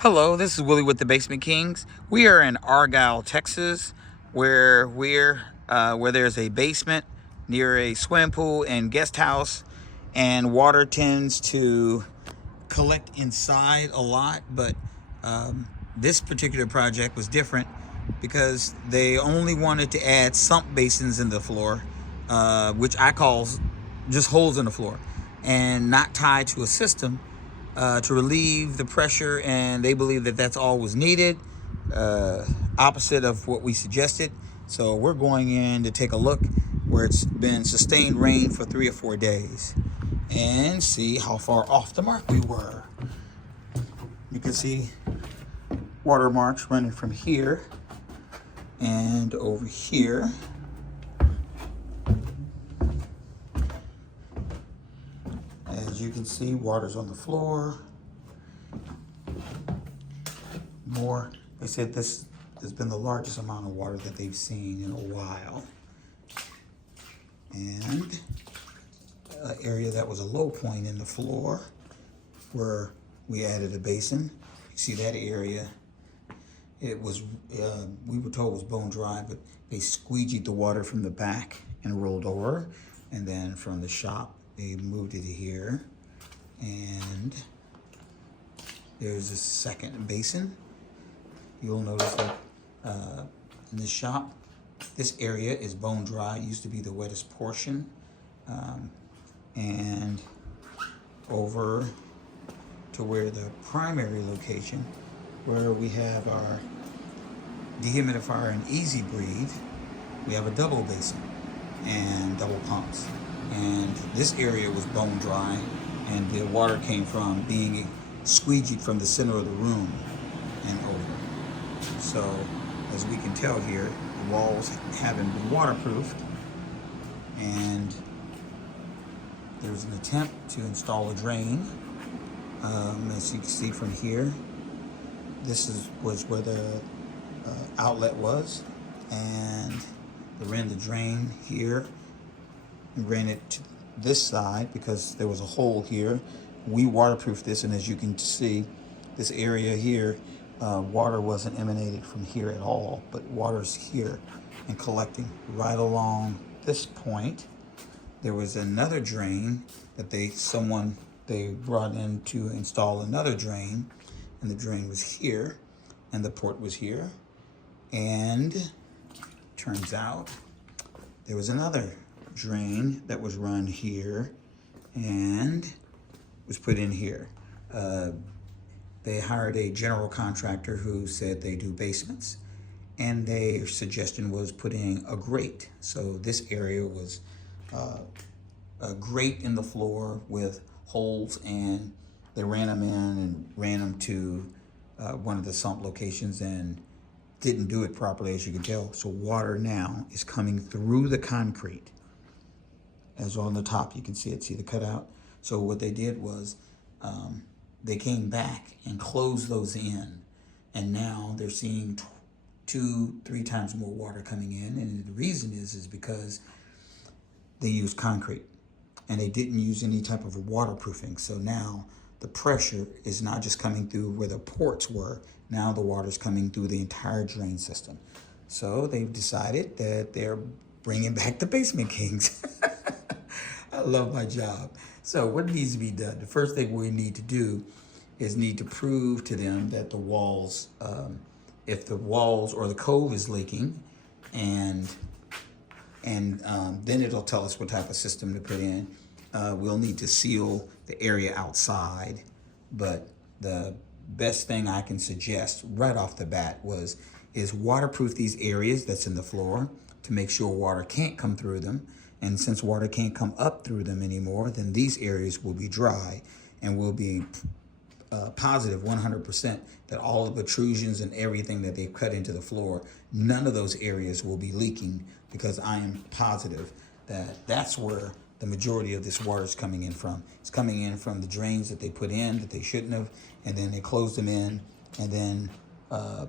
Hello, this is Willie with the Basement Kings. We are in Argyle, Texas, where there's a basement near a swimming pool and guest house, and water tends to collect inside a lot. But this particular project was different because they only wanted to add sump basins in the floor, which I call just holes in the floor, and not tied to a system to relieve the pressure, and they believe that that's all was needed, opposite of what we suggested. So we're going in to take a look where it's been sustained rain for 3 or 4 days and see how far off the mark we were. You can see watermarks running from here and over here. As you can see, water's on the floor. More, they said this has been the largest amount of water that they've seen in a while. And an area that was a low point in the floor where we added a basin. You see that area, it was, we were told it was bone dry, but they squeegeed the water from the back and rolled over. And then from the shop, they moved it here. And there's a second basin. You'll notice that in the shop, this area is bone dry. It used to be the wettest portion. And over to where the primary location, where we have our dehumidifier and easy breathe, we have a double basin and double pumps. And this area was bone dry, and the water came from being squeegeed from the center of the room and over. So, as we can tell here, the walls haven't been waterproofed, and there's an attempt to install a drain. As you can see from here, this was where the outlet was, and they ran the drain here and ran it to this side because there was a hole here. We waterproofed this, and as you can see, this area here, water wasn't emanated from here at all, but water's here and collecting right along this point. There was another drain that they brought in to install another drain, and the drain was here, and the port was here, and turns out there was another drain that was run here and was put in here. They hired a general contractor who said they do basements, and their suggestion was putting a grate. So this area was a grate in the floor with holes, and they ran them in and ran them to one of the sump locations and didn't do it properly, as you can tell. So water now is coming through the concrete. As on the top, you can see it, see the cutout. So what they did was they came back and closed those in, and now they're seeing 2-3 times more water coming in. And the reason is because they used concrete and they didn't use any type of waterproofing. So now the pressure is not just coming through where the ports were. Now the water's coming through the entire drain system. So they've decided that they're bringing back the Basement Kings. I love my job. So what needs to be done? The first thing we need to do is need to prove to them that the walls, if the walls or the cove is leaking, and then it'll tell us what type of system to put in. We'll need to seal the area outside, but the best thing I can suggest right off the bat is waterproof these areas that's in the floor to make sure water can't come through them. And since water can't come up through them anymore, then these areas will be dry, and we'll be positive 100% that all the protrusions and everything that they've cut into the floor, none of those areas will be leaking, because I am positive that that's where the majority of this water is coming in from. It's coming in from the drains that they put in that they shouldn't have, and then they closed them in, and then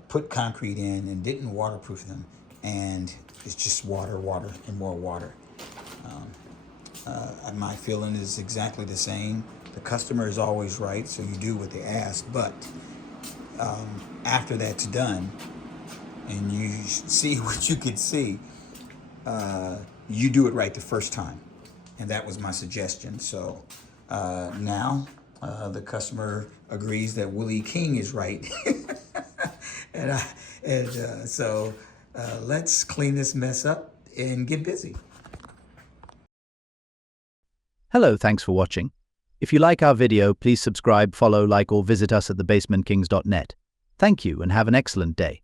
put concrete in and didn't waterproof them, and it's just water, and more water. My feeling is exactly the same. The customer is always right, so you do what they ask, but after that's done, and you see what you could see, you do it right the first time. And that was my suggestion. So now the customer agrees that Willie King is right. So let's clean this mess up and get busy. Hello, thanks for watching. If you like our video, please subscribe, follow, like, or visit us at thebasementkings.net. Thank you and have an excellent day.